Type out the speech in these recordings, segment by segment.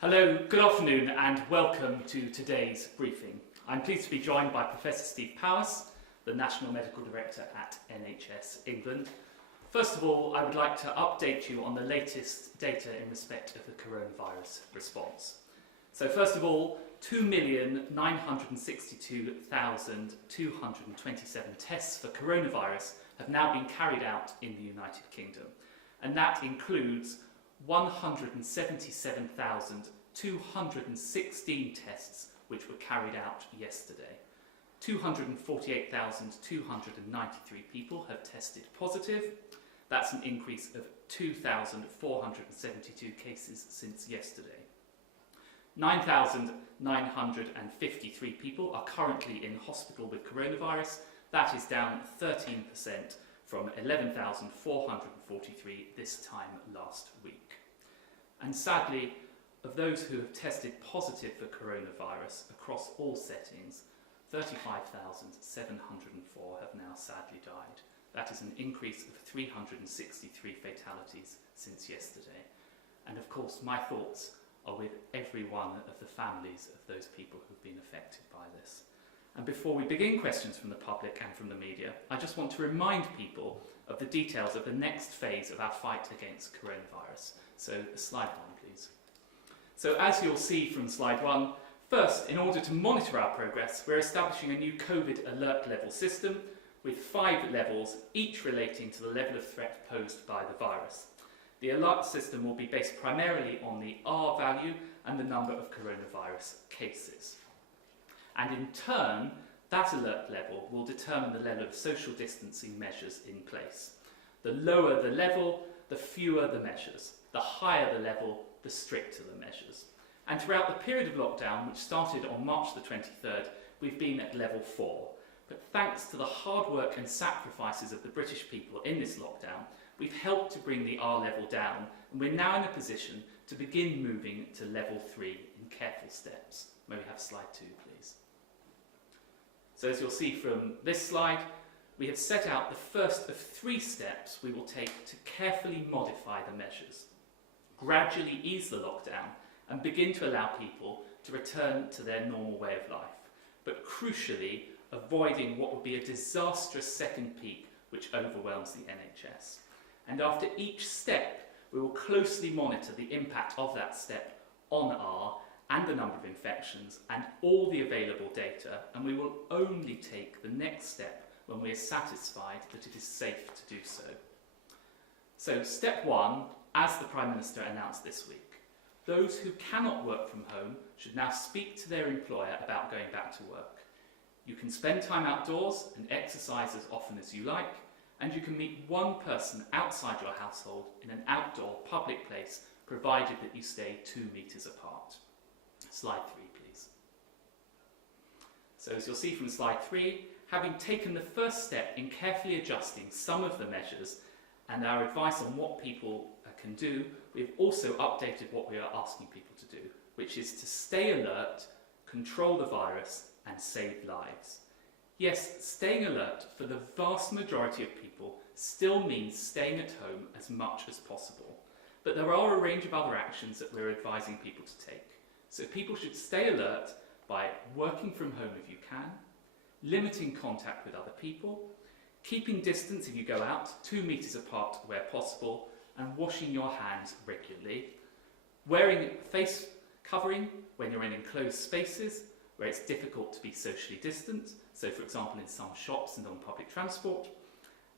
Hello, good afternoon and welcome to today's briefing. I'm pleased to be joined by Professor Steve Powers, the National Medical Director at NHS England. First of all, I would like to update you on the latest data in respect of the coronavirus response. So first of all, 2,962,227 tests for coronavirus have now been carried out in the United Kingdom, and that includes 177,216 tests which were carried out yesterday. 248,293 people have tested positive. That's an increase of 2,472 cases since yesterday. 9,953 people are currently in hospital with coronavirus. That is down 13% from 11,443 this time last week. And sadly, of those who have tested positive for coronavirus across all settings, 35,704 have now sadly died. That is an increase of 363 fatalities since yesterday. And of course, my thoughts are with every one of the families of those people who've been affected by this. And before we begin questions from the public and from the media, I just want to remind people of the details of the next phase of our fight against coronavirus. So slide one, please. So as you'll see from slide one, first, in order to monitor our progress, we're establishing a new COVID alert level system with 5 levels, each relating to the level of threat posed by the virus. The alert system will be based primarily on the R value and the number of coronavirus cases. And in turn, that alert level will determine the level of social distancing measures in place. The lower the level, the fewer the measures. The higher the level, the stricter the measures. And throughout the period of lockdown, which started on March the 23rd, we've been at level 4. But thanks to the hard work and sacrifices of the British people in this lockdown, we've helped to bring the R level down, and we're now in a position to begin moving to level 3 in careful steps. May we have slide 2, please? So as you'll see from this slide, we have set out the first of 3 steps we will take to carefully modify the measures, gradually ease the lockdown, and begin to allow people to return to their normal way of life, but crucially avoiding what would be a disastrous second peak which overwhelms the NHS. And after each step, we will closely monitor the impact of that step on R and the number of infections and all the available data, and we will only take the next step when we are satisfied that it is safe to do so. So step 1, as the Prime Minister announced this week, those who cannot work from home should now speak to their employer about going back to work. You can spend time outdoors and exercise as often as you like, and you can meet one person outside your household in an outdoor public place, provided that you stay 2 metres apart. Slide 3, please. So as you'll see from slide 3, having taken the first step in carefully adjusting some of the measures and our advice on what people can do, we've also updated what we are asking people to do, which is to stay alert, control the virus, and save lives. Yes, staying alert for the vast majority of people still means staying at home as much as possible. But there are a range of other actions that we're advising people to take. So people should stay alert by working from home if you can, limiting contact with other people, keeping distance if you go out 2 metres apart where possible, and washing your hands regularly, wearing face covering when you're in enclosed spaces where it's difficult to be socially distant, so for example in some shops and on public transport.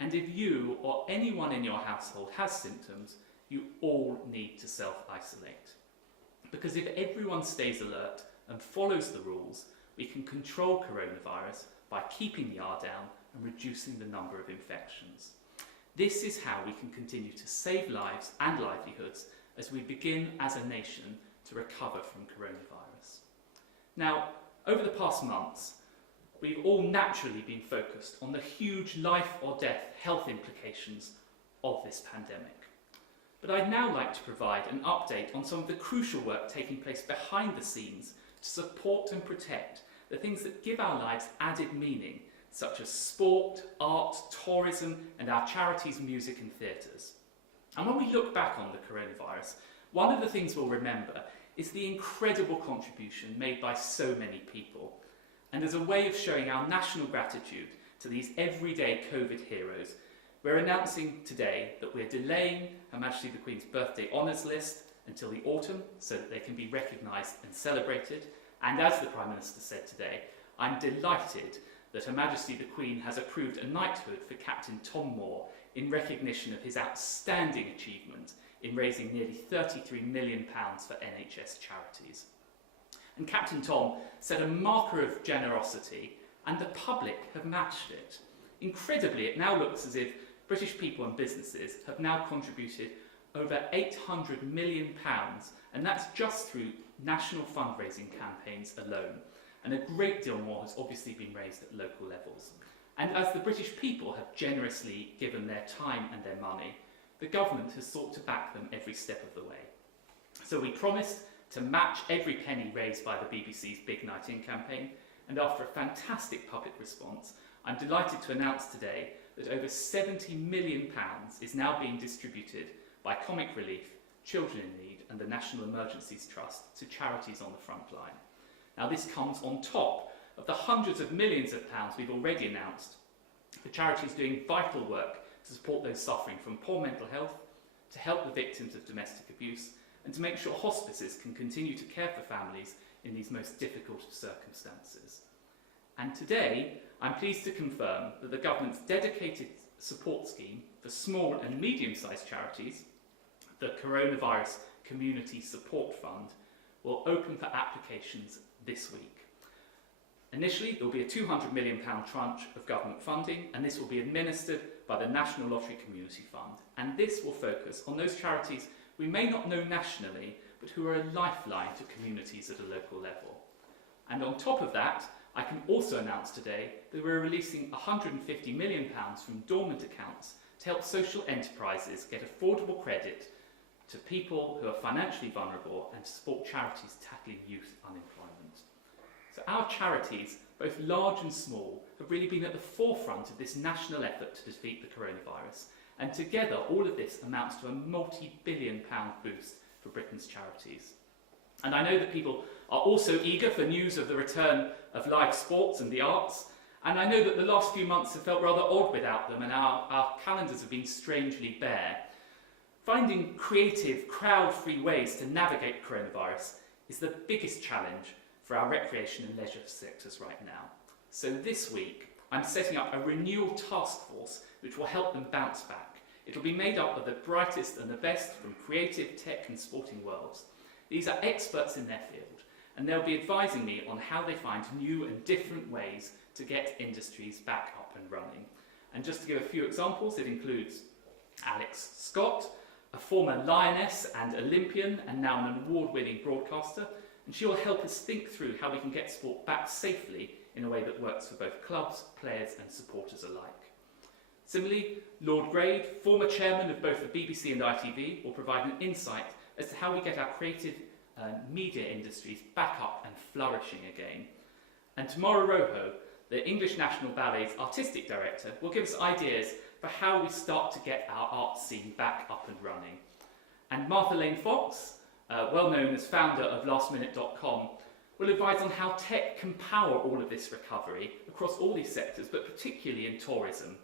And if you or anyone in your household has symptoms, you all need to self-isolate. Because if everyone stays alert and follows the rules, we can control coronavirus by keeping the R down and reducing the number of infections. This is how we can continue to save lives and livelihoods as we begin as a nation to recover from coronavirus. Now, over the past months, we've all naturally been focused on the huge life or death health implications of this pandemic. But I'd now like to provide an update on some of the crucial work taking place behind the scenes to support and protect the things that give our lives added meaning, such as sport, art, tourism, and our charities, music and theatres. And when we look back on the coronavirus, one of the things we'll remember is the incredible contribution made by so many people. And as a way of showing our national gratitude to these everyday COVID heroes, we're announcing today that we're delaying Her Majesty the Queen's birthday honours list until the autumn so that they can be recognised and celebrated. And as the Prime Minister said today, I'm delighted that Her Majesty the Queen has approved a knighthood for Captain Tom Moore in recognition of his outstanding achievement in raising nearly £33 million for NHS charities. And Captain Tom set a marker of generosity, and the public have matched it. Incredibly, it now looks as if British people and businesses have now contributed over £800 million, and that's just through national fundraising campaigns alone. And a great deal more has obviously been raised at local levels. And as the British people have generously given their time and their money, the government has sought to back them every step of the way. So we promised to match every penny raised by the BBC's Big Night In campaign, and after a fantastic public response, I'm delighted to announce today that over £70 million is now being distributed by Comic Relief, Children in Need and the National Emergencies Trust to charities on the front line. Now this comes on top of the hundreds of millions of pounds we've already announced for charities doing vital work to support those suffering from poor mental health, to help the victims of domestic abuse, and to make sure hospices can continue to care for families in these most difficult of circumstances. And today, I'm pleased to confirm that the government's dedicated support scheme for small and medium-sized charities, the Coronavirus Community Support Fund, will open for applications this week. Initially, there will be a £200 million tranche of government funding, and this will be administered by the National Lottery Community Fund. And this will focus on those charities we may not know nationally, but who are a lifeline to communities at a local level. And on top of that, I can also announce today that we're releasing £150 million from dormant accounts to help social enterprises get affordable credit to people who are financially vulnerable and to support charities tackling youth unemployment. So our charities, both large and small, have really been at the forefront of this national effort to defeat the coronavirus. And together, all of this amounts to a multi-billion-pound boost for Britain's charities. And I know that people are also eager for news of the return of live sports and the arts. And I know that the last few months have felt rather odd without them, and our calendars have been strangely bare. Finding creative, crowd-free ways to navigate coronavirus is the biggest challenge for our recreation and leisure sectors right now. So this week, I'm setting up a renewal task force which will help them bounce back. It'll be made up of the brightest and the best from creative, tech and sporting worlds. These are experts in their field, and they'll be advising me on how they find new and different ways to get industries back up and running. And just to give a few examples, it includes Alex Scott, a former Lioness and Olympian and now an award-winning broadcaster, and she will help us think through how we can get sport back safely in a way that works for both clubs, players and supporters alike. Similarly, Lord Grade, former chairman of both the BBC and ITV, will provide an insight as to how we get our creative media industries back up and flourishing again. And Tamara Rojo, the English National Ballet's artistic director, will give us ideas for how we start to get our art scene back up and running. And Martha Lane Fox, well known as founder of lastminute.com, will advise on how tech can power all of this recovery across all these sectors, but particularly in tourism,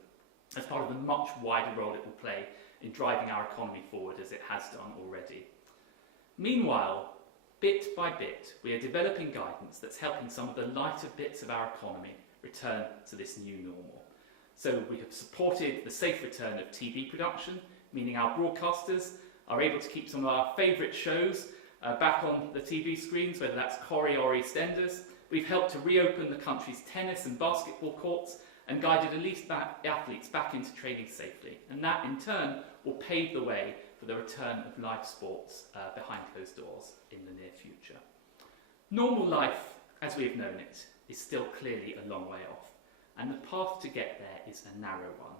as part of the much wider role it will play in driving our economy forward as it has done already. Meanwhile, bit by bit, we are developing guidance that's helping some of the lighter bits of our economy return to this new normal. So we have supported the safe return of TV production, meaning our broadcasters are able to keep some of our favourite shows back on the TV screens, whether that's Corrie or EastEnders. We've helped to reopen the country's tennis and basketball courts and guided elite athletes back into training safely. And that, in turn, will pave the way for the return of live sports behind closed doors in the near future. Normal life, as we have known it, is still clearly a long way off, and the path to get there is a narrow one.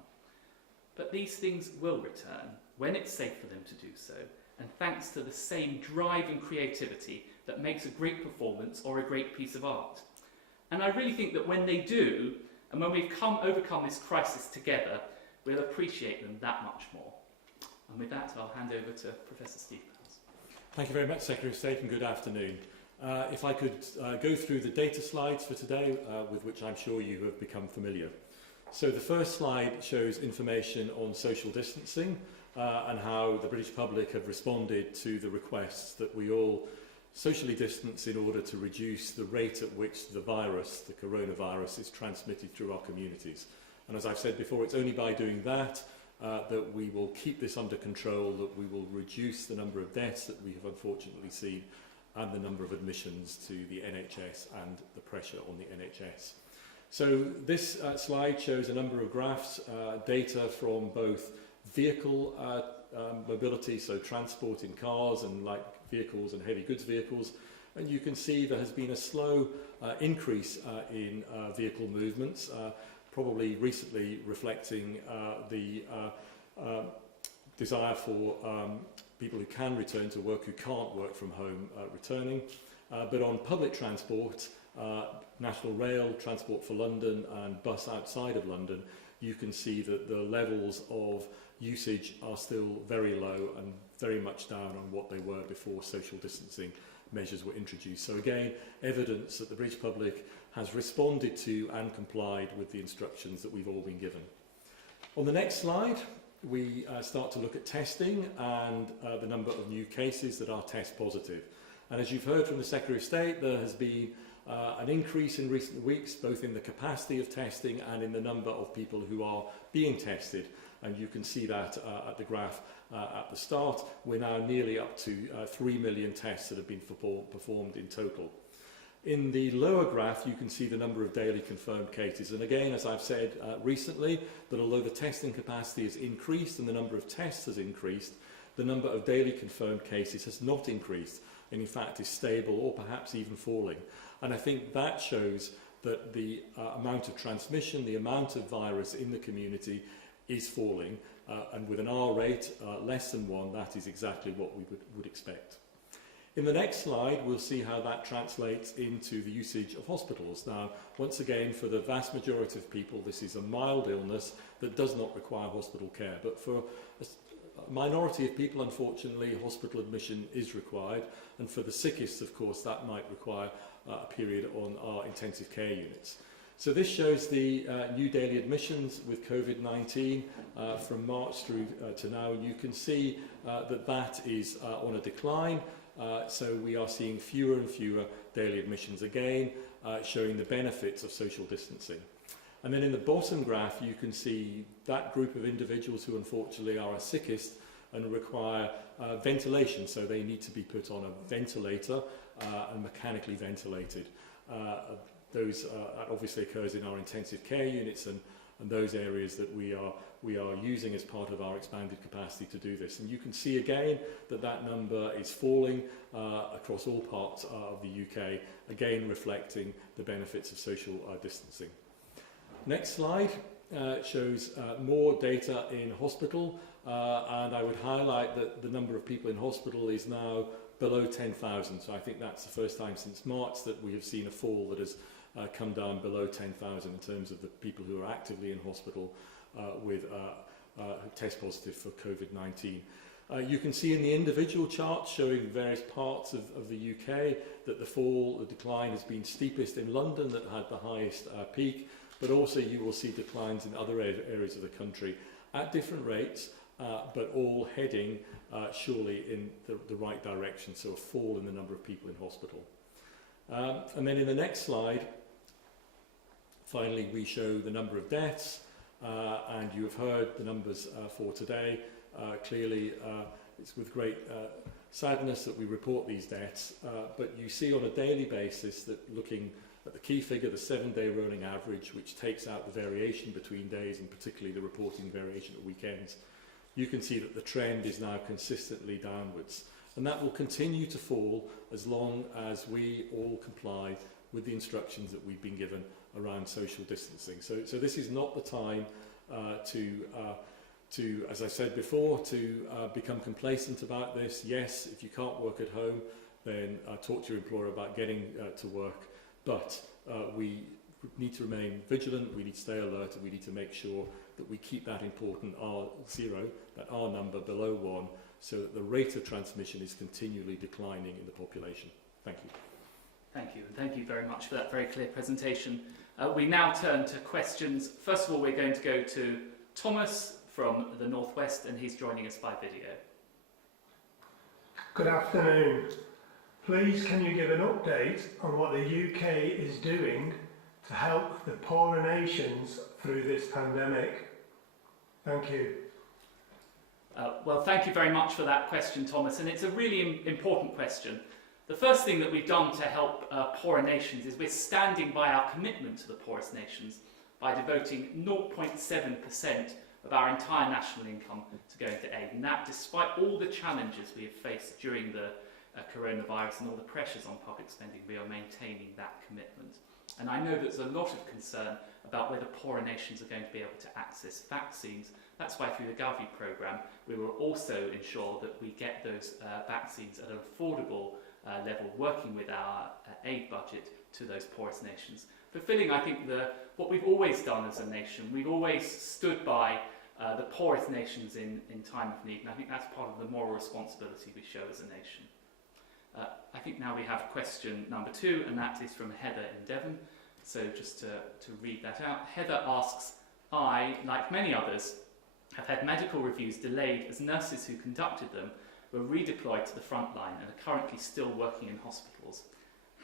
But these things will return when it's safe for them to do so, and thanks to the same drive and creativity that makes a great performance or a great piece of art. And I really think that when they do, and when we've overcome this crisis together, we'll appreciate them that much more. And with that, I'll hand over to Professor Steve Powers. Thank you very much, Secretary of State, and good afternoon. If I could go through the data slides for today, with which I'm sure you have become familiar. So the first slide shows information on social distancing and how the British public have responded to the requests that we all socially distance in order to reduce the rate at which the virus, the coronavirus, is transmitted through our communities. And as I've said before, it's only by doing that that we will keep this under control, that we will reduce the number of deaths that we have unfortunately seen and the number of admissions to the NHS and the pressure on the NHS. So this slide shows a number of graphs, data from both vehicle mobility, so transport in cars and light vehicles and heavy goods vehicles, and you can see there has been a slow increase in vehicle movements, probably recently reflecting the desire for people who can return to work, who can't work from home, returning. But on public transport, National Rail, Transport for London and bus outside of London, you can see that the levels of usage are still very low and very much down on what they were before social distancing measures were introduced. So again, evidence that the British public has responded to and complied with the instructions that we've all been given. On the next slide, we start to look at testing and the number of new cases that are test positive. And as you've heard from the Secretary of State, there has been an increase in recent weeks, both in the capacity of testing and in the number of people who are being tested. And you can see that at the graph at the start. We're now nearly up to 3 million tests that have been performed in total. In the lower graph, you can see the number of daily confirmed cases. And again, as I've said recently, that although the testing capacity has increased and the number of tests has increased, the number of daily confirmed cases has not increased, and in fact is stable or perhaps even falling. And I think that shows that the amount of transmission, the amount of virus in the community is falling, and with an R rate less than 1, that is exactly what we would expect. In the next slide, we'll see how that translates into the usage of hospitals. Now, once again, for the vast majority of people, this is a mild illness that does not require hospital care. But for a minority of people, unfortunately, hospital admission is required. And for the sickest, of course, that might require a period on our intensive care units. So this shows the new daily admissions with COVID-19 from March through to now. You can see that is on a decline. So we are seeing fewer and fewer daily admissions again, showing the benefits of social distancing. And then in the bottom graph, you can see that group of individuals who unfortunately are sickest and require ventilation. So they need to be put on a ventilator and mechanically ventilated. Those obviously occurs in our intensive care units and those areas that we are using as part of our expanded capacity to do this. And you can see again that number is falling across all parts of the UK, again reflecting the benefits of social distancing. Next slide shows more data in hospital, and I would highlight that the number of people in hospital is now below 10,000. So I think that's the first time since March that we have seen a fall that has come down below 10,000 in terms of the people who are actively in hospital with test positive for COVID-19. You can see in the individual charts showing various parts of the UK that the decline has been steepest in London, that had the highest peak, but also you will see declines in other areas of the country at different rates, but all heading surely in the right direction, so a fall in the number of people in hospital. And then in the next slide, finally we show the number of deaths, and you have heard the numbers for today. Clearly it's with great sadness that we report these deaths, but you see on a daily basis that looking at the key figure, the 7-day rolling average, which takes out the variation between days and particularly the reporting variation at weekends, you can see that the trend is now consistently downwards. And that will continue to fall as long as we all comply with the instructions that we've been given around social distancing. So this is not the time to, as I said before, to become complacent about this. Yes, if you can't work at home, then talk to your employer about getting to work. But we need to remain vigilant, we need to stay alert, and we need to make sure that we keep that important R0, that R number below 1, so that the rate of transmission is continually declining in the population. Thank you. Thank you, and thank you very much for that very clear presentation. We now turn to questions. First of all, we're going to go to Thomas from the Northwest, and he's joining us by video. Good afternoon. Please can you give an update on what the UK is doing to help the poorer nations through this pandemic? Thank you. Well, thank you very much for that question, Thomas, and it's a really important question. The first thing that we've done to help poorer nations is we're standing by our commitment to the poorest nations by devoting 0.7% of our entire national income to going to aid, and that despite all the challenges we have faced during the coronavirus and all the pressures on public spending, we are maintaining that commitment. And I know there's a lot of concern about whether poorer nations are going to be able to access vaccines. That's why through the Gavi programme we will also ensure that we get those vaccines at an affordable level, working with our aid budget to those poorest nations. Fulfilling, I think, what we've always done as a nation. We've always stood by the poorest nations in time of need, and I think that's part of the moral responsibility we show as a nation. I think now we have question number 2, and that is from Heather in Devon. So just to read that out, Heather asks, I, like many others, have had medical reviews delayed as nurses who conducted them were redeployed to the front line and are currently still working in hospitals.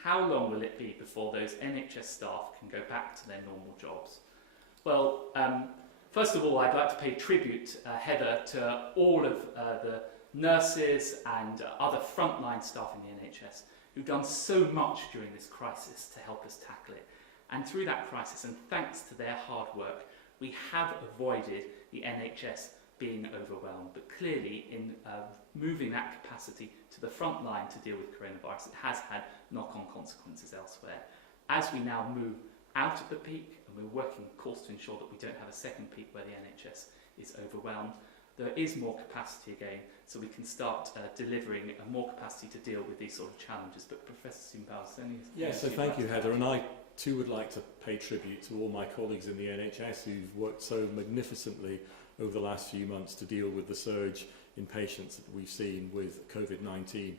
How long will it be before those NHS staff can go back to their normal jobs? Well, first of all, I'd like to pay tribute, Heather, to all of the nurses and other frontline staff in the NHS who've done so much during this crisis to help us tackle it. And through that crisis, and thanks to their hard work, we have avoided the NHS being overwhelmed. But clearly, in moving that capacity to the front line to deal with coronavirus, it has had knock-on consequences elsewhere. As we now move out of the peak, and we're working, of course, to ensure that we don't have a second peak where the NHS is overwhelmed, there is more capacity again, so we can start delivering more capacity to deal with these sort of challenges. But Professor Simbals, Yes, so thank you, Heather, and I too would like to pay tribute to all my colleagues in the NHS who've worked so magnificently over the last few months to deal with the surge in patients that we've seen with COVID-19.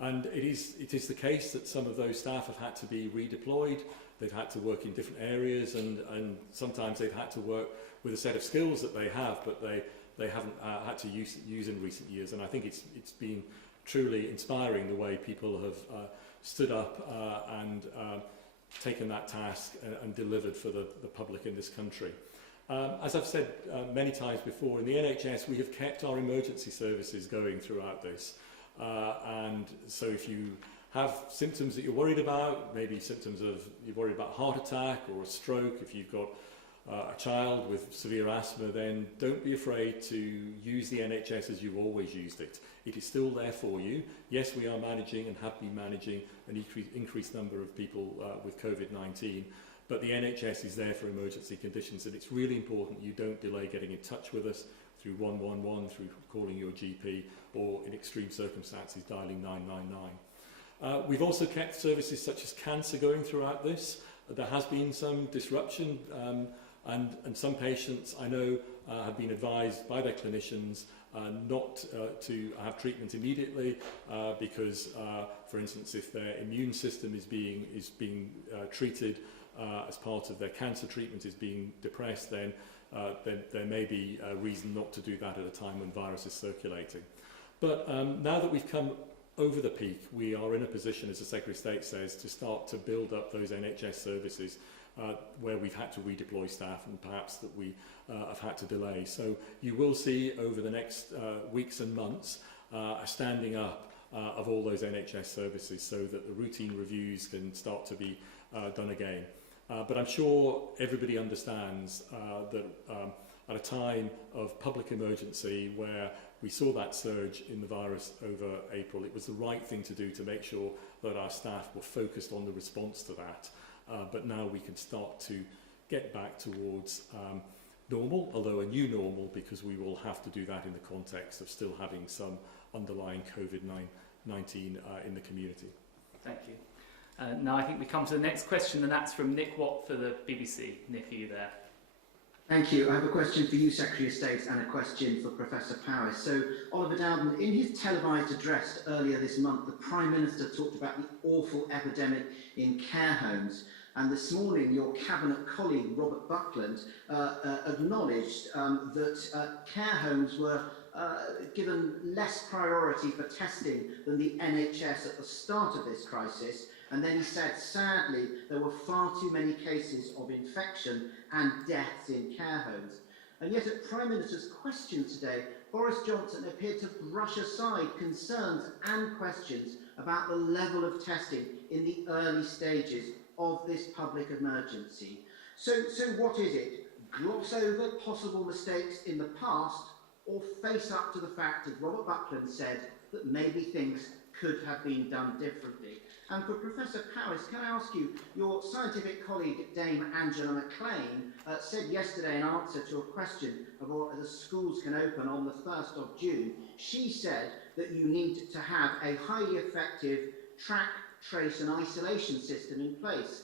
And it is the case that some of those staff have had to be redeployed, they've had to work in different areas, and sometimes they've had to work with a set of skills that they have, but they haven't had to use in recent years. And I think it's been truly inspiring the way people have stood up and taken that task and delivered for the public in this country. As I've said many times before, in the NHS we have kept our emergency services going throughout this. And so if you have symptoms that you're worried about, maybe symptoms of you're worried about heart attack or a stroke, if you've got a child with severe asthma, then don't be afraid to use the NHS as you've always used it. It is still there for you. Yes, we are managing and have been managing an increased number of people with COVID-19, but the NHS is there for emergency conditions, and it's really important you don't delay getting in touch with us through 111, through calling your GP, or in extreme circumstances dialing 999. We've also kept services such as cancer going throughout this. There has been some disruption, and some patients I know have been advised by their clinicians not to have treatment immediately because, for instance, if their immune system is being treated as part of their cancer treatment is being depressed, then there may be a reason not to do that at a time when virus is circulating. But now that we've come over the peak, we are in a position, as the Secretary of State says, to start to build up those NHS services where we've had to redeploy staff and perhaps that we have had to delay. So you will see over the next weeks and months a standing up of all those NHS services so that the routine reviews can start to be done again. But I'm sure everybody understands that at a time of public emergency where we saw that surge in the virus over April, it was the right thing to do to make sure that our staff were focused on the response to that. But now we can start to get back towards normal, although a new normal, because we will have to do that in the context of still having some underlying COVID-19 in the community. Thank you. Now I think we come to the next question, and that's from Nick Watt for the BBC. Nick, are you there? Thank you. I have a question for you, Secretary of State, and a question for Professor Powis. So, Oliver Dowden, in his televised address earlier this month, the Prime Minister talked about the awful epidemic in care homes. And this morning, your Cabinet colleague, Robert Buckland, acknowledged that care homes were given less priority for testing than the NHS at the start of this crisis. And then he said, sadly, there were far too many cases of infection and deaths in care homes. And yet at Prime Minister's question today, Boris Johnson appeared to brush aside concerns and questions about the level of testing in the early stages of this public emergency. So what is it? Gloss over possible mistakes in the past, or face up to the fact, as Robert Buckland said, that maybe things could have been done differently? And for Professor Powis, can I ask you, your scientific colleague Dame Angela McLean said yesterday in answer to a question of whether schools can open on the 1st of June, she said that you need to have a highly effective track, trace and isolation system in place.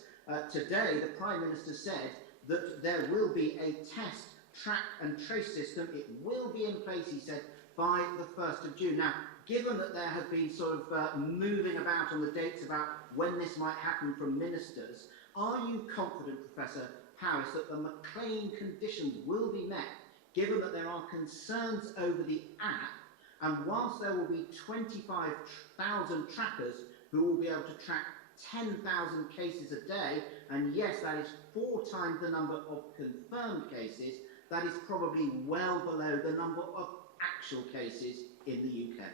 Today, the Prime Minister said that there will be a test, track and trace system. It will be in place, he said, by the 1st of June. Now, given that there have been sort of moving about on the dates about when this might happen from ministers, are you confident, Professor Powis, that the McLean conditions will be met, given that there are concerns over the app, and whilst there will be 25,000 trackers who will be able to track 10,000 cases a day, and yes, that is 4 times the number of confirmed cases, that is probably well below the number of actual cases in the UK.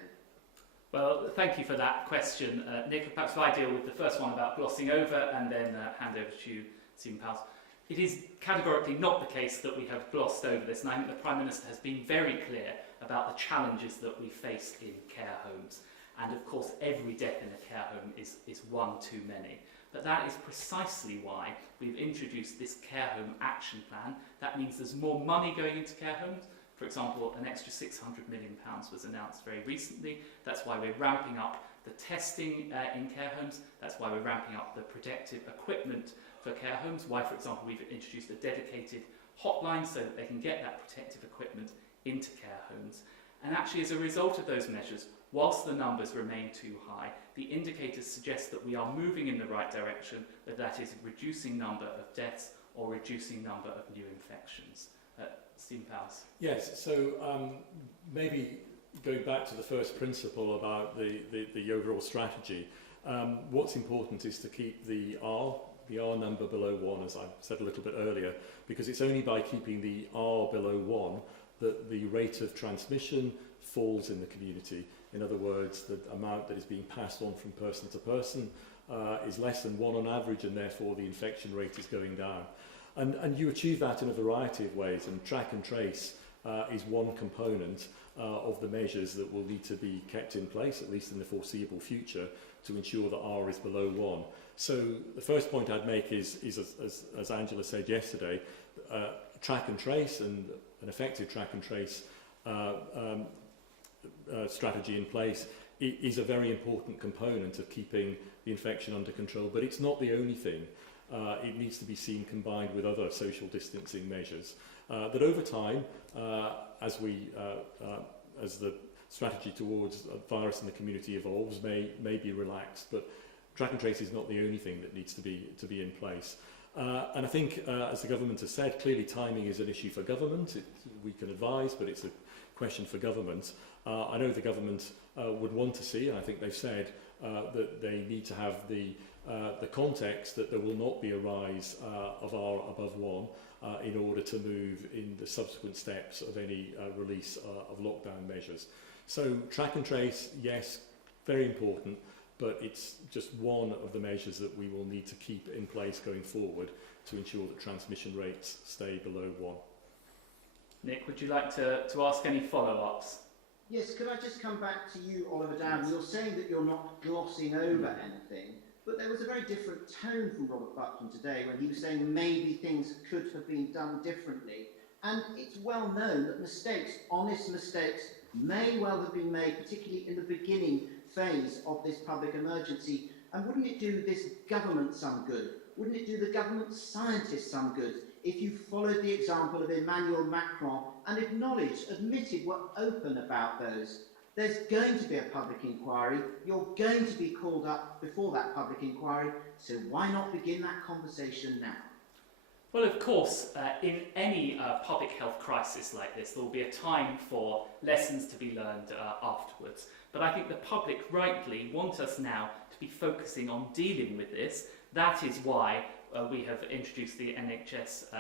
Well, thank you for that question, Nick. Perhaps if I deal with the first one about glossing over and then hand over to you, Stephen Powis. It is categorically not the case that we have glossed over this, and I think the Prime Minister has been very clear about the challenges that we face in care homes. And of course, every death in a care home is one too many. But that is precisely why we've introduced this care home action plan. That means there's more money going into care homes. For example, an extra £600 million was announced very recently. That's why we're ramping up the testing in care homes. That's why we're ramping up the protective equipment for care homes. Why, for example, we've introduced a dedicated hotline so that they can get that protective equipment into care homes. And actually, as a result of those measures, whilst the numbers remain too high, the indicators suggest that we are moving in the right direction, but that is reducing number of deaths or reducing number of new infections. Stephen Powis. Yes, so maybe going back to the first principle about the overall strategy, what's important is to keep the R number below 1, as I said a little bit earlier, because it's only by keeping the R below 1 that the rate of transmission falls in the community. In other words, the amount that is being passed on from person to person is less than 1 on average, and therefore the infection rate is going down. And you achieve that in a variety of ways, and track and trace is one component of the measures that will need to be kept in place, at least in the foreseeable future, to ensure that R is below 1. So the first point I'd make is as Angela said yesterday, track and trace and an effective track and trace strategy in place is a very important component of keeping the infection under control, but it's not the only thing. It needs to be seen combined with other social distancing measures that over time, as the strategy towards a virus in the community evolves, may be relaxed. But track and trace is not the only thing that needs to be in place. And I think, as the government has said, clearly timing is an issue for government. We can advise, but it's a question for government. I know the government would want to see, and I think they've said that they need to have the context that there will not be a rise of R above 1 in order to move in the subsequent steps of any release of lockdown measures. So track and trace, yes, very important, but it's just one of the measures that we will need to keep in place going forward to ensure that transmission rates stay below 1. Nick, would you like to ask any follow-ups? Yes, could I just come back to you, Oliver Dowden? You're saying that you're not glossing over anything, but there was a very different tone from Robert Buckland today when he was saying maybe things could have been done differently. And it's well known that mistakes, honest mistakes, may well have been made, particularly in the beginning phase of this public emergency. And wouldn't it do this government some good? Wouldn't it do the government scientists some good if you followed the example of Emmanuel Macron and acknowledged, admitted, were open about those? There's going to be a public inquiry. You're going to be called up before that public inquiry. So why not begin that conversation now? Well, of course, in any public health crisis like this, there will be a time for lessons to be learned afterwards. But I think the public rightly want us now to be focusing on dealing with this. That is why we have introduced the NHS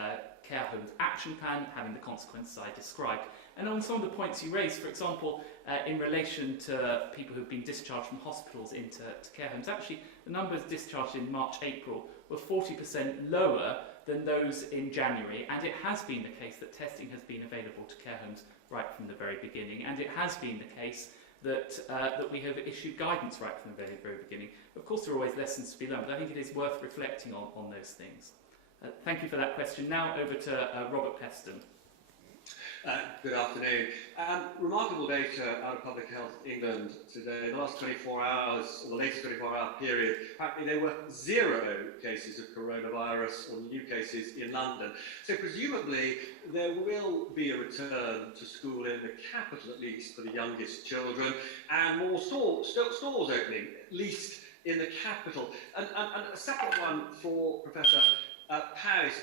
Care Homes Action Plan, having the consequences I described. And on some of the points you raised, for example, in relation to people who've been discharged from hospitals into care homes, actually the numbers discharged in March, April were 40% lower than those in January, and it has been the case that testing has been available to care homes right from the very beginning, and it has been the case that we have issued guidance right from the very, very beginning. Of course, there are always lessons to be learned, but I think it is worth reflecting on those things. Thank you for that question. Now over to Robert Peston. Good afternoon. Remarkable data out of Public Health England today. The last 24 hours, or the latest 24-hour period, apparently there were 0 cases of coronavirus or new cases in London. So presumably there will be a return to school in the capital, at least for the youngest children, and more stores opening, at least in the capital. And a second one for Professor Powys.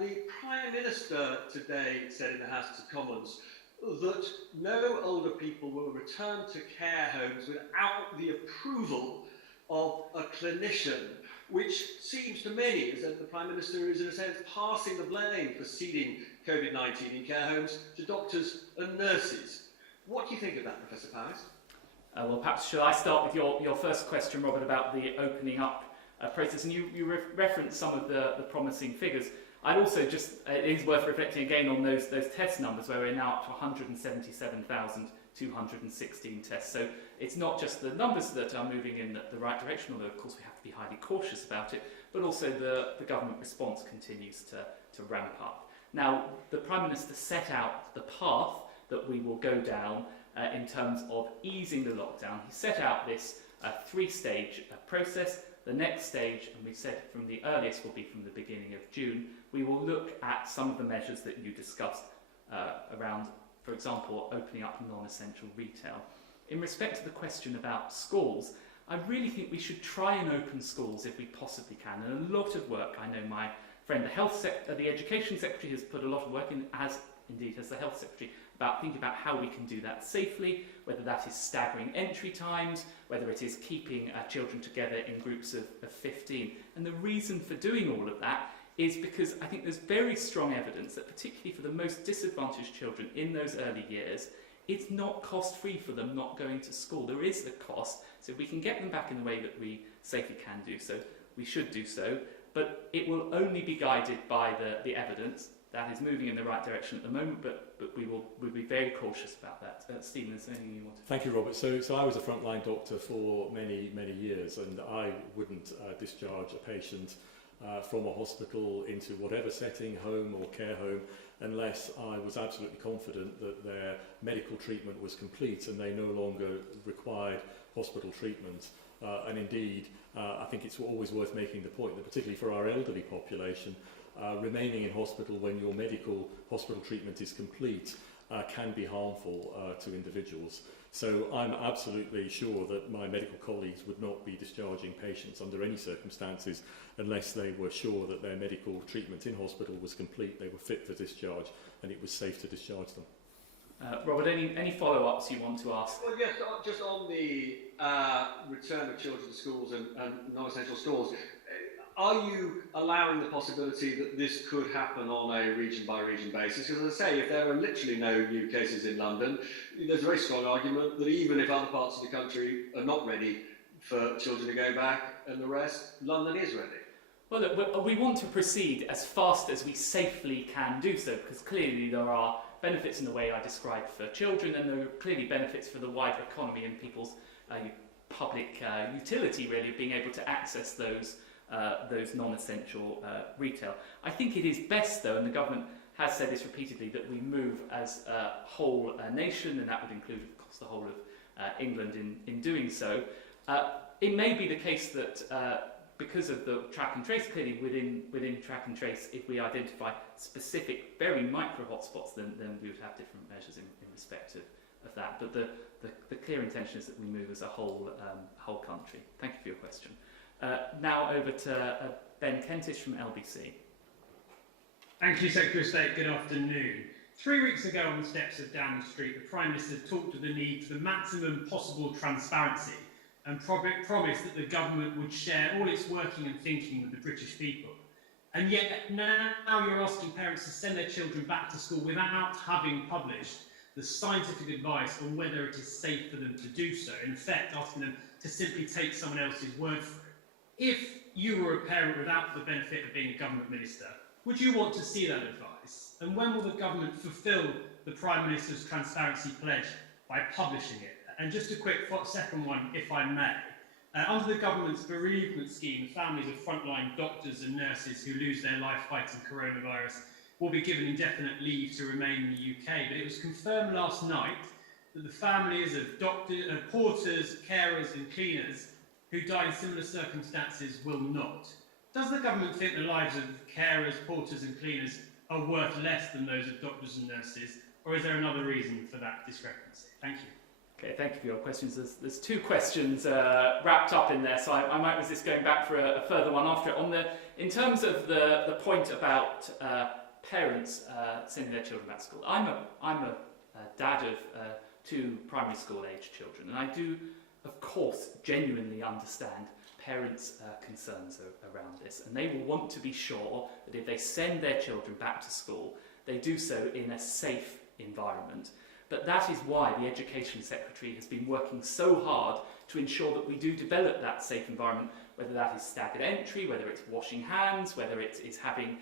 The Prime Minister today said in the House of Commons that no older people will return to care homes without the approval of a clinician, which seems to many as if the Prime Minister is in a sense passing the blame for seeding COVID-19 in care homes to doctors and nurses. What do you think of that, Professor Powys? Well, perhaps shall I start with your first question, Robert, about the opening up process, and you referenced some of the promising figures. I'd also just, it is worth reflecting again on those test numbers where we're now up to 177,216 tests. So it's not just the numbers that are moving in the right direction, although of course we have to be highly cautious about it, but also the government response continues to ramp up. Now, the Prime Minister set out the path that we will go down in terms of easing the lockdown. He set out this 3-stage process. The next stage, and we've said from the earliest, will be from the beginning of June. We will look at some of the measures that you discussed around, for example, opening up non-essential retail. In respect to the question about schools, I really think we should try and open schools if we possibly can. And a lot of work, I know my friend, the Education Secretary has put a lot of work in, as indeed has the Health Secretary, about thinking about how we can do that safely, whether that is staggering entry times, whether it is keeping children together in groups of 15. And the reason for doing all of that is because I think there's very strong evidence that particularly for the most disadvantaged children in those early years, it's not cost-free for them not going to school. There is a cost, so if we can get them back in the way that we safely can do so, we should do so, but it will only be guided by the evidence. That is moving in the right direction at the moment, but we'll be very cautious about that. Stephen, is there anything you want to... Thank you, Robert. So I was a frontline doctor for many, many years, and I wouldn't discharge a patient from a hospital into whatever setting, home or care home, unless I was absolutely confident that their medical treatment was complete and they no longer required hospital treatment. And indeed, I think it's always worth making the point that particularly for our elderly population, remaining in hospital when your medical hospital treatment is complete can be harmful to individuals. So I'm absolutely sure that my medical colleagues would not be discharging patients under any circumstances unless they were sure that their medical treatment in hospital was complete, they were fit for discharge, and it was safe to discharge them. Robert, any follow-ups you want to ask? Well, yes, just on the return of children to schools and non-essential stores, are you allowing the possibility that this could happen on a region-by-region basis? Because as I say, if there are literally no new cases in London, there's a very strong argument that even if other parts of the country are not ready for children to go back and the rest, London is ready. Well, look, we want to proceed as fast as we safely can do so, because clearly there are benefits in the way I described for children, and there are clearly benefits for the wider economy and people's public utility, really, of being able to access those non-essential retail. I think it is best, though, and the government has said this repeatedly, that we move as a whole nation, and that would include, of course, the whole of England in doing so. It may be the case that because of the track and trace, clearly within track and trace, if we identify specific, very micro hotspots, then we would have different measures in respect of that. But the clear intention is that we move as a whole country. Thank you for your question. Now over to Ben Kentish from LBC. Thank you, Secretary of State. Good afternoon. 3 weeks ago on the steps of Downing Street, the Prime Minister talked of the need for the maximum possible transparency and promised that the government would share all its working and thinking with the British people. And yet now you're asking parents to send their children back to school without having published the scientific advice on whether it is safe for them to do so, in effect asking them to simply take someone else's word for it. If you were a parent without the benefit of being a government minister, would you want to see that advice? And when will the government fulfil the Prime Minister's transparency pledge by publishing it? And just a quick second one, if I may. Under the government's bereavement scheme, families of frontline doctors and nurses who lose their life fighting coronavirus will be given indefinite leave to remain in the UK. But it was confirmed last night that the families of porters, carers and cleaners who die in similar circumstances will not. Does the government think the lives of carers, porters and cleaners are worth less than those of doctors and nurses, or is there another reason for that discrepancy? Thank you. Okay, thank you for your questions. There's two questions wrapped up in there, so I might resist going back for a further one after it. In terms of the point about parents sending their children back to school, I'm a dad of two primary school age children, and I do, of course, genuinely understand parents' concerns around this, and they will want to be sure that if they send their children back to school, they do so in a safe environment. But that is why the Education Secretary has been working so hard to ensure that we do develop that safe environment, whether that is staggered entry, whether it's washing hands, whether it is having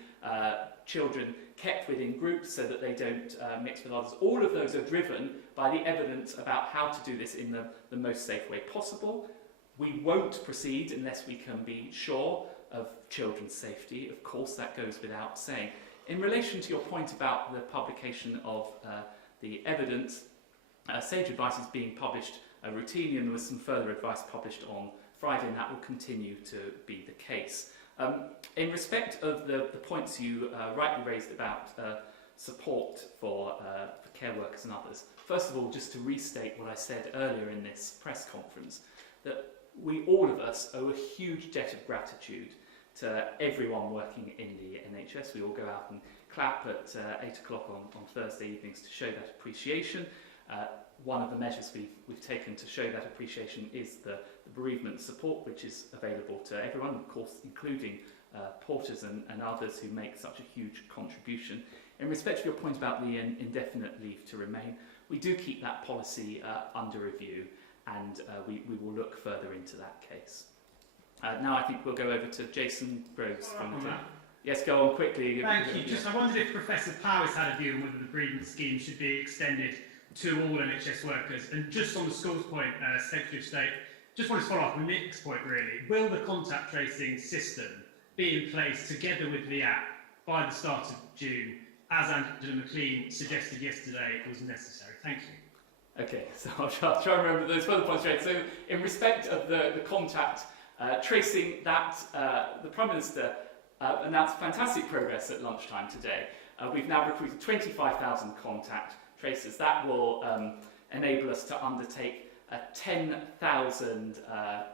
children kept within groups so that they don't mix with others. All of those are driven by the evidence about how to do this in the most safe way possible. We won't proceed unless we can be sure of children's safety. Of course, that goes without saying. In relation to your point about the publication of the evidence, SAGE advice is being published routinely, and there was some further advice published on Friday, and that will continue to be the case. In respect of the points you rightly raised about support for care workers and others, first of all, just to restate what I said earlier in this press conference, that we, all of us, owe a huge debt of gratitude to everyone working in the NHS. We all go out and clap at 8 o'clock on Thursday evenings to show that appreciation. One of the measures we've taken to show that appreciation is the bereavement support, which is available to everyone, of course, including porters and others who make such a huge contribution. In respect to your point about the indefinite leave to remain, we do keep that policy under review, and we will look further into that case. Now I think we'll go over to Jason Groves from the... Yes, go on quickly. Thank you. Just I wondered if Professor Powis had a view on whether the bereavement scheme should be extended to all NHS workers. And just on the schools point, Secretary of State, just wanted to follow up on Nick's point really. Will the contact tracing system be in place together with the app by the start of June, as Angela McLean suggested yesterday was necessary? Thank you. Okay, so I'll try and remember those further points straight. So in respect of the contact tracing, that the Prime Minister announced fantastic progress at lunchtime today. We've now recruited 25,000 contact tracers. That will enable us to undertake 10,000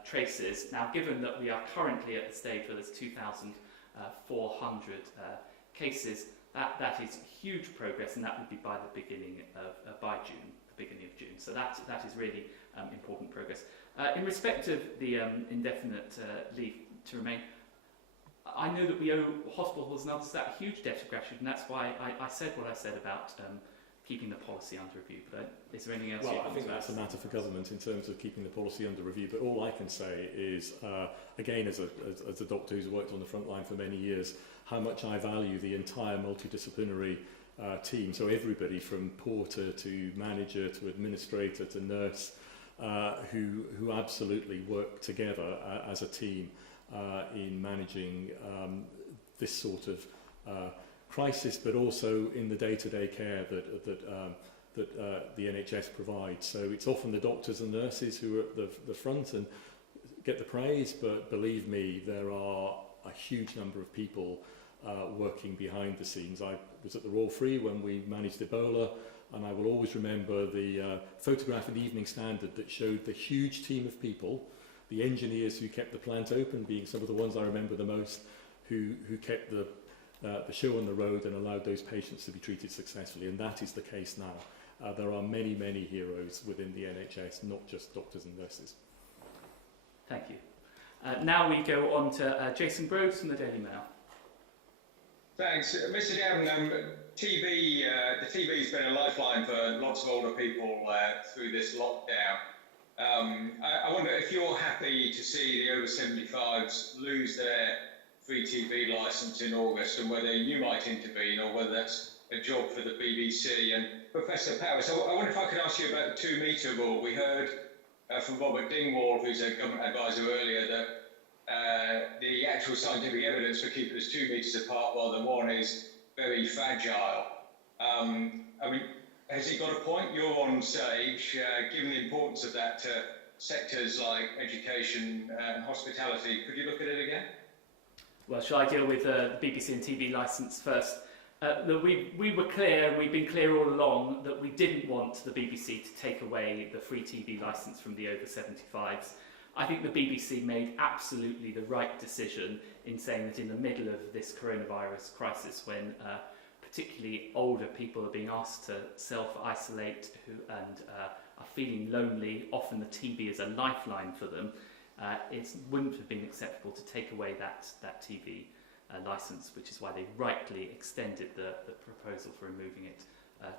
traces. Now, given that we are currently at the stage where there's 2,400 cases, that is huge progress, and that would be by the beginning of beginning of June. So that is really important progress. In respect of the indefinite leave to remain, I know that we owe hospitals and others that huge debt of gratitude, and that's why I said what I said about keeping the policy under review. But is there anything else? Well, I think that's a matter for government in terms of keeping the policy under review. But all I can say is, again, as a doctor who's worked on the front line for many years, how much I value the entire multidisciplinary team. So everybody from porter to manager to administrator to nurse, who absolutely work together as a team in managing this sort of crisis, but also in the day-to-day care that the NHS provides. So it's often the doctors and nurses who are at the front, and get the praise, but believe me, there are a huge number of people working behind the scenes. I was at the Royal Free when we managed Ebola, and I will always remember the photograph in the Evening Standard that showed the huge team of people, the engineers who kept the plant open being some of the ones I remember the most, who kept the show on the road and allowed those patients to be treated successfully, and that is the case now. There are many, many heroes within the NHS, not just doctors and nurses. Thank you. Now we go on to Jason Groves from the Daily Mail. Thanks. Mr. Dowden, TV, the TV's been a lifeline for lots of older people through this lockdown. I wonder if you're happy to see the over 75s lose their free TV licence in August, and whether you might intervene or whether that's a job for the BBC. And Professor Powis, I wonder if I could ask you about the 2-metre rule. We heard from Robert Dingwall, who's a government advisor earlier, that the actual scientific evidence for keeping us 2 metres apart rather than 1 is very fragile. I mean, has he got a point? You're on stage. Given the importance of that to sectors like education and hospitality, could you look at it again? Well, shall I deal with the BBC and TV licence first? We were clear, and we've been clear all along, that we didn't want the BBC to take away the free TV licence from the over 75s. I think the BBC made absolutely the right decision in saying that in the middle of this coronavirus crisis, when particularly older people are being asked to self-isolate and are feeling lonely, often the TV is a lifeline for them, it wouldn't have been acceptable to take away that TV licence, which is why they rightly extended the proposal for removing it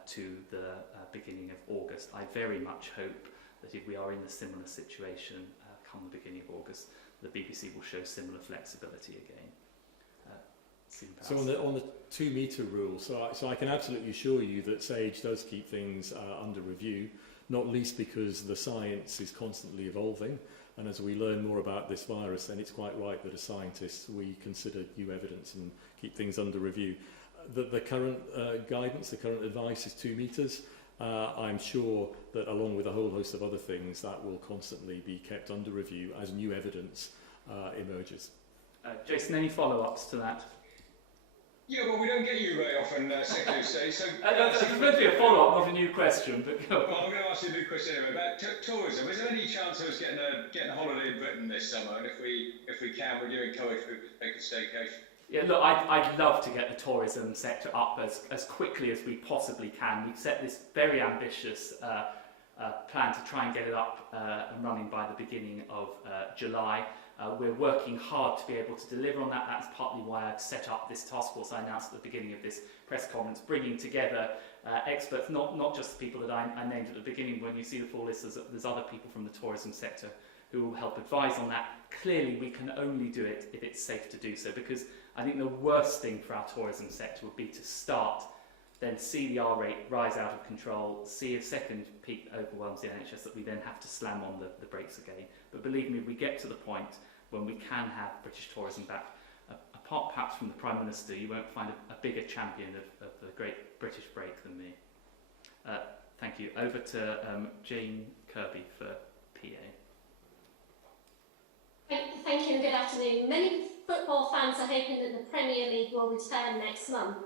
to the beginning of August. I very much hope that if we are in a similar situation come the beginning of August, the BBC will show similar flexibility again. So on the 2-metre rule, so I can absolutely assure you that SAGE does keep things under review, not least because the science is constantly evolving, and as we learn more about this virus, then it's quite right that as scientists we consider new evidence and keep things under review. The current guidance, the current advice is 2 metres. I'm sure that along with a whole host of other things, that will constantly be kept under review as new evidence emerges. Jason, any follow-ups to that? Yeah, well, we don't get you very often, Secretary of State. So, it's meant to be a follow-up, not a new question. But go on. Well, I'm going to ask you a new question anyway about tourism. Is there any chance of us getting a holiday in Britain this summer? And if we can, would you encourage people to take a staycation? Yeah, look, I'd love to get the tourism sector up as quickly as we possibly can. We've set this very ambitious plan to try and get it up and running by the beginning of July. We're working hard to be able to deliver on that. That's partly why I've set up this task force I announced at the beginning of this press conference, bringing together experts, not just the people that I named at the beginning. When you see the full list, there's other people from the tourism sector who will help advise on that. Clearly, we can only do it if it's safe to do so, because I think the worst thing for our tourism sector would be to start, then see the R rate rise out of control, see a second peak overwhelms the NHS, that we then have to slam on the brakes again. But believe me, we get to the point when we can have British tourism back. Apart perhaps from the Prime Minister, you won't find a bigger champion of the great British break than me. Thank you. Over to Jane Kirby for PA. Thank you and good afternoon. Many football fans are hoping that the Premier League will return next month.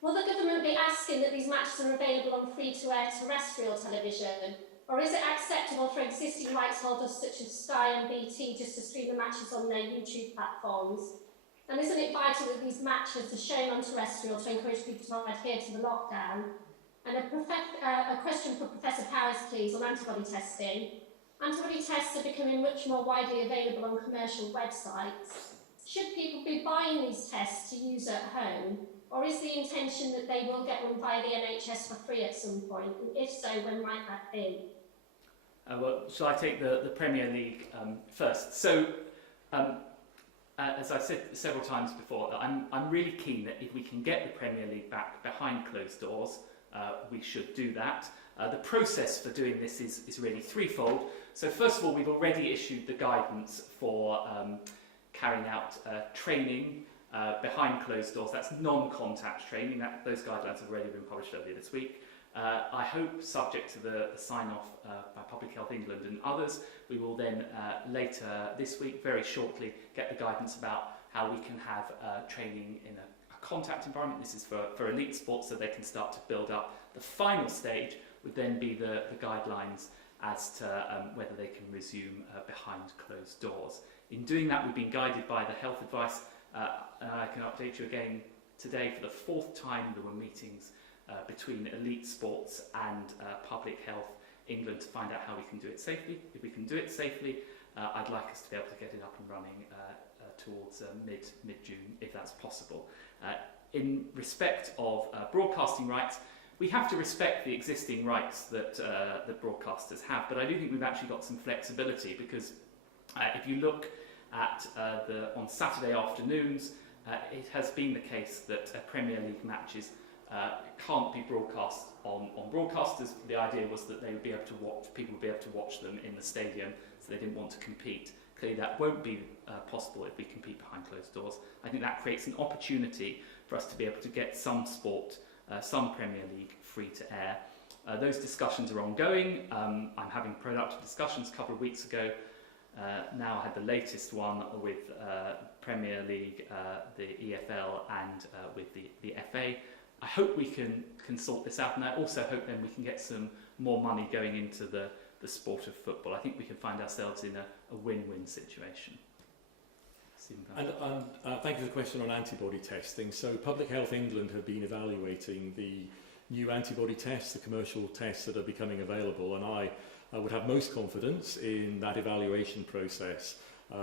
Will the government be asking that these matches are available on free-to-air terrestrial television? Or is it acceptable for existing rights holders such as Sky and BT just to stream the matches on their YouTube platforms? And isn't it vital that these matches are shown on terrestrial to encourage people to adhere to the lockdown? And a question for Professor Powis, please, on antibody testing. Antibody tests are becoming much more widely available on commercial websites. Should people be buying these tests to use at home? Or is the intention that they will get one via the NHS for free at some point? And if so, when might that be? Well, shall I take the Premier League first? So, as I've said several times before, I'm really keen that if we can get the Premier League back behind closed doors, we should do that. The process for doing this is really threefold. So first of all, we've already issued the guidance for carrying out training behind closed doors. That's non-contact training. Those guidelines have already been published earlier this week. I hope, subject to the sign-off by Public Health England and others, we will then later this week, very shortly, get the guidance about how we can have training in a contact environment. This is for elite sports, so they can start to build up. The final stage would then be the guidelines as to whether they can resume behind closed doors. In doing that, we've been guided by the health advice, and I can update you again today. For the fourth time, there were meetings between elite sports and Public Health England to find out how we can do it safely. If we can do it safely, I'd like us to be able to get it up and running towards mid-June, if that's possible. In respect of broadcasting rights, we have to respect the existing rights that the broadcasters have, but I do think we've actually got some flexibility, because if you look at on Saturday afternoons, it has been the case that Premier League matches can't be broadcast on broadcasters. The idea was that they would be able to people would be able to watch them in the stadium, so they didn't want to compete. Clearly that won't be possible if we compete behind closed doors. I think that creates an opportunity for us to be able to get some sport, some Premier League free to air. Those discussions are ongoing. I'm having productive discussions. A couple of weeks ago, now I had the latest one with Premier League, the EFL, and with the FA. I hope we can sort this out, and I also hope then we can get some more money going into the sport of football. I think we can find ourselves in a win-win situation. And thank you for the question on antibody testing. So Public Health England have been evaluating the new antibody tests, the commercial tests that are becoming available, and I would have most confidence in that evaluation process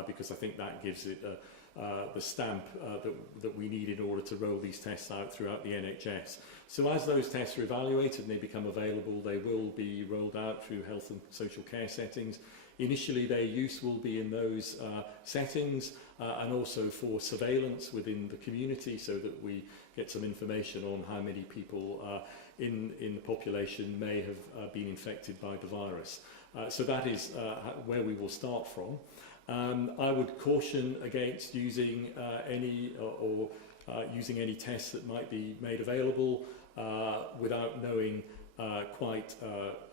because I think that gives it the stamp that we need in order to roll these tests out throughout the NHS. So as those tests are evaluated and they become available, they will be rolled out through health and social care settings. Initially, their use will be in those settings and also for surveillance within the community, so that we get some information on how many people in the population may have been infected by the virus. So that is where we will start from. I would caution against using using any tests that might be made available without knowing quite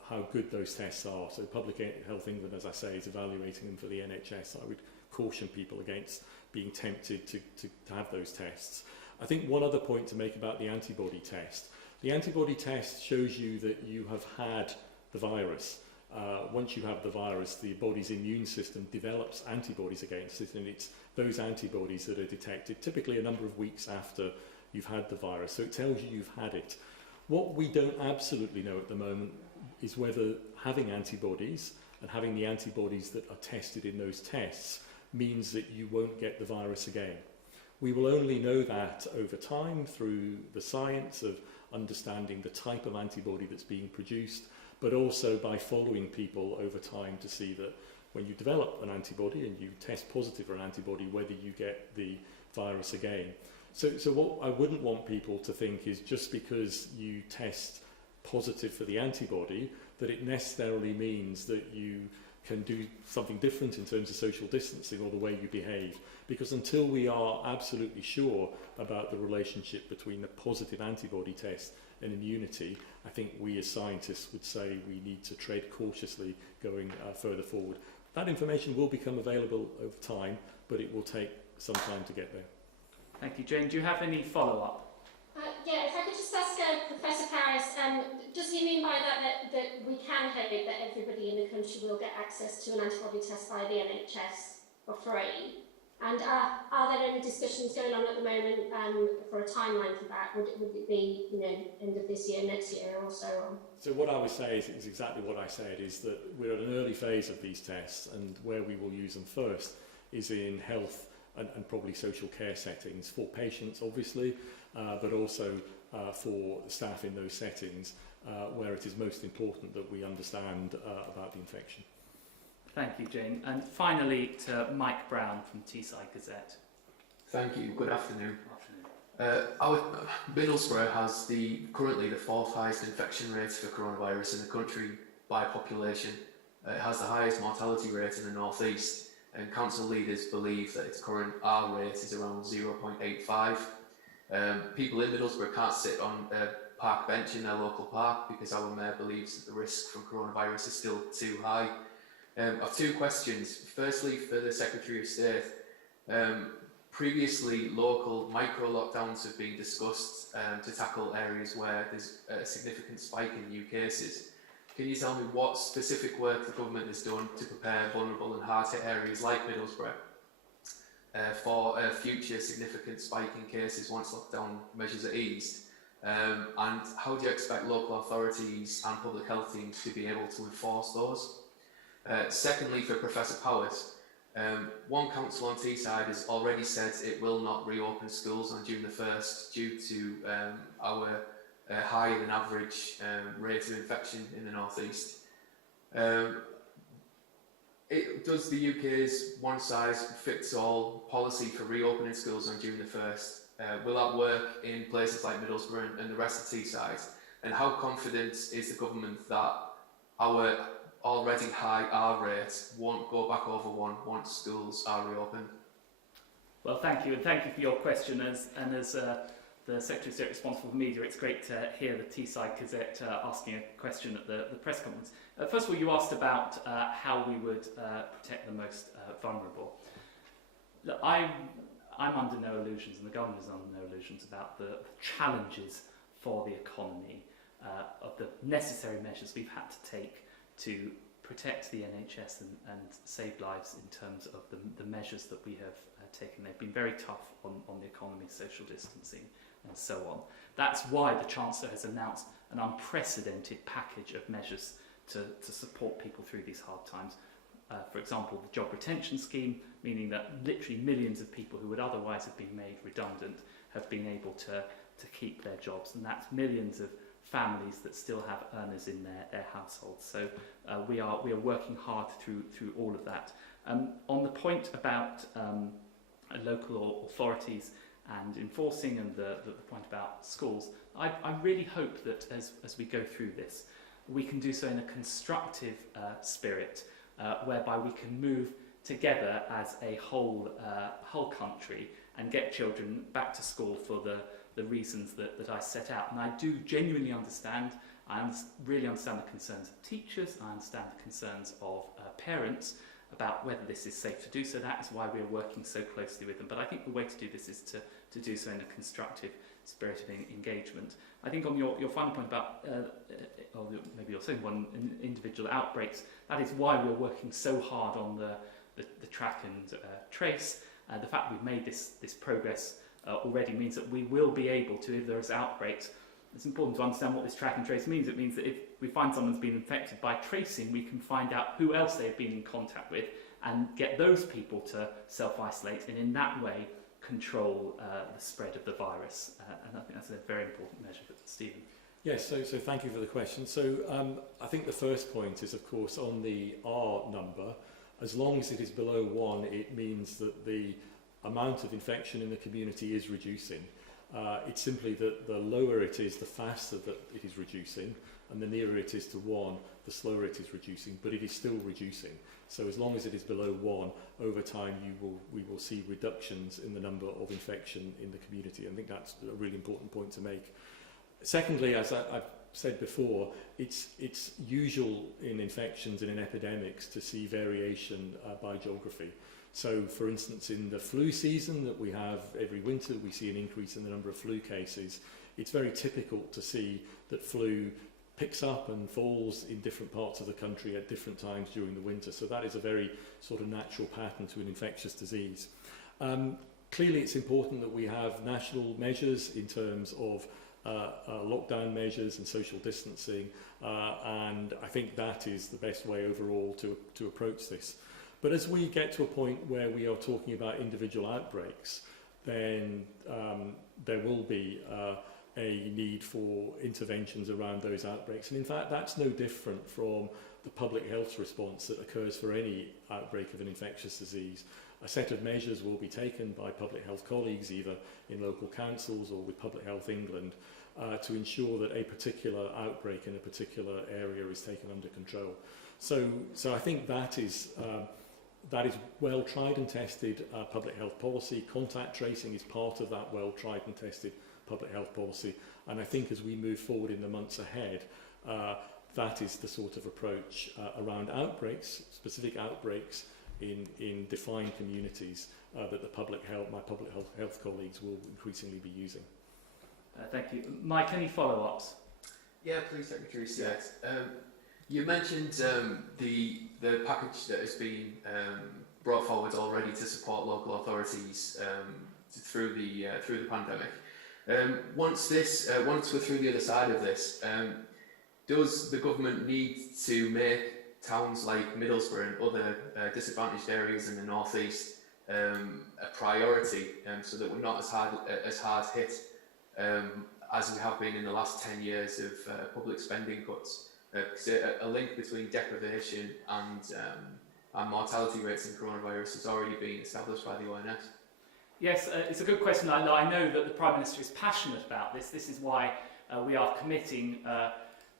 how good those tests are. So Public Health England, as I say, is evaluating them for the NHS. I would caution people against being tempted to have those tests. I think one other point to make about the antibody test. The antibody test shows you that you have had the virus. Once you have the virus, the body's immune system develops antibodies against it, and it's those antibodies that are detected typically a number of weeks after you've had the virus. So it tells you you've had it. What we don't absolutely know at the moment is whether having antibodies and having the antibodies that are tested in those tests means that you won't get the virus again. We will only know that over time through the science of understanding the type of antibody that's being produced, but also by following people over time to see that when you develop an antibody and you test positive for an antibody, whether you get the virus again. So what I wouldn't want people to think is just because you test positive for the antibody, that it necessarily means that you can do something different in terms of social distancing or the way you behave. Because until we are absolutely sure about the relationship between the positive antibody test and immunity, I think we as scientists would say we need to tread cautiously going further forward. That information will become available over time, but it will take some time to get there. Thank you. Jane, do you have any follow-up? Yeah, if I could just ask Professor Paris, does he mean by that we can hope that everybody in the country will get access to an antibody test by the NHS for free? And are there any discussions going on at the moment for a timeline for that? Would it be, end of this year, next year, or so on? So what I would say is exactly what I said, is that we're at an early phase of these tests, and where we will use them first is in health and probably social care settings for patients, obviously, but also for staff in those settings where it is most important that we understand about the infection. Thank you, Jane. And finally to Mike Brown from Teesside Gazette. Thank you. Good afternoon. Our Middlesbrough has currently the 4th highest infection rate for coronavirus in the country by population. It has the highest mortality rate in the North East, and council leaders believe that its current R rate is around 0.85. People in Middlesbrough can't sit on park bench in their local park because our mayor believes that the risk from coronavirus is still too high. I have two questions. Firstly, for the Secretary of State, previously local micro-lockdowns have been discussed to tackle areas where there's a significant spike in new cases. Can you tell me what specific work the government has done to prepare vulnerable and hard-hit areas like Middlesbrough for a future significant spike in cases once lockdown measures are eased? And how do you expect local authorities and public health teams to be able to enforce those? Secondly, for Professor Powers, one council on Teesside has already said it will not reopen schools on June the 1st due to our higher than average rate of infection in the North East. Does the UK's one-size-fits-all policy for reopening schools on June the 1st, will that work in places like Middlesbrough and the rest of Teesside? And how confident is the government that our already high R rate won't go back over 1 once schools are reopened? Well, thank you, and thank you for your question. As the Secretary of State responsible for media, it's great to hear the Teesside Gazette asking a question at the press conference. First of all, you asked about how we would protect the most vulnerable. Look, I'm under no illusions, and the government is under no illusions about the challenges for the economy, of the necessary measures we've had to take to protect the NHS and save lives in terms of the measures that we have taken. They've been very tough on the economy, social distancing and so on. That's why the Chancellor has announced an unprecedented package of measures to support people through these hard times. For example, the job retention scheme, meaning that literally millions of people who would otherwise have been made redundant have been able to keep their jobs, and that's millions of families that still have earners in their households. So we are working hard through all of that. On the point about local authorities and enforcing, and the point about schools, I really hope that as we go through this, we can do so in a constructive spirit, whereby we can move together as a whole country and get children back to school for the reasons that I set out. And I do genuinely understand, really understand the concerns of teachers, I understand the concerns of parents about whether this is safe to do so. That is why we are working so closely with them. But I think the way to do this is to do so in a constructive spirit of engagement. I think on your final point about, or maybe your second one, individual outbreaks, that is why we're working so hard on the track and trace. The fact we've made this progress already means that we will be able to, if there's outbreaks, it's important to understand what this track and trace means. It means that if we find someone's been infected, by tracing we can find out who else they've been in contact with and get those people to self-isolate, and in that way control the spread of the virus. And I think that's a very important measure. Stephen. Yes, so thank you for the question. So I think the first point is, of course, on the R number. As long as it is below 1, it means that the amount of infection in the community is reducing. It's simply that the lower it is, the faster that it is reducing, and the nearer it is to 1, the slower it is reducing, but it is still reducing. So as long as it is below 1, over time we will see reductions in the number of infection in the community. I think that's a really important point to make. Secondly, as I've said before, it's usual in infections and in epidemics to see variation by geography. So, for instance, in the flu season that we have every winter, we see an increase in the number of flu cases. It's very typical to see that flu picks up and falls in different parts of the country at different times during the winter. So that is a very sort of natural pattern to an infectious disease. Clearly, it's important that we have national measures in terms of lockdown measures and social distancing, and I think that is the best way overall to approach this. But as we get to a point where we are talking about individual outbreaks, then there will be a need for interventions around those outbreaks. And in fact, that's no different from the public health response that occurs for any outbreak of an infectious disease. A set of measures will be taken by public health colleagues, either in local councils or with Public Health England, to ensure that a particular outbreak in a particular area is taken under control. So I think that is well tried and tested public health policy. Contact tracing is part of that well tried and tested public health policy, And I think as we move forward in the months ahead, that is the sort of approach around outbreaks, specific outbreaks in defined communities that my public health colleagues will increasingly be using. Thank you. Mike, any follow-ups? Yeah, please, Secretary State. You mentioned the package that has been brought forward already to support local authorities through the pandemic. Once we're through the other side of this, does the government need to make towns like Middlesbrough and other disadvantaged areas in the North East a priority, so that we're not as hard hit as we have been in the last 10 years of public spending cuts? A link between deprivation and mortality rates in coronavirus has already been established by the ONS. Yes, it's a good question. I know that the Prime Minister is passionate about this. This is why we are committing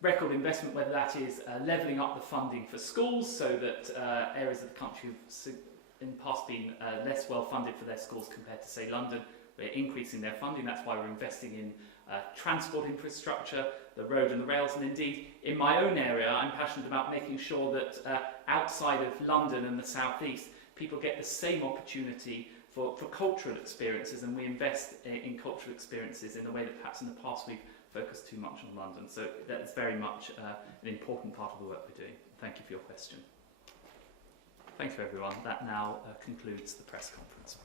record investment, whether that is levelling up the funding for schools so that areas of the country have in the past been less well funded for their schools compared to, say, London. We're increasing their funding. That's why we're investing in transport infrastructure, the road and the rails, and indeed in my own area I'm passionate about making sure that outside of London and the South East people get the same opportunity for cultural experiences, and we invest in cultural experiences in a way that perhaps in the past we've focused too much on London. So that's very much an important part of the work we're doing. Thank you for your question. Thank you everyone. That now concludes the press conference.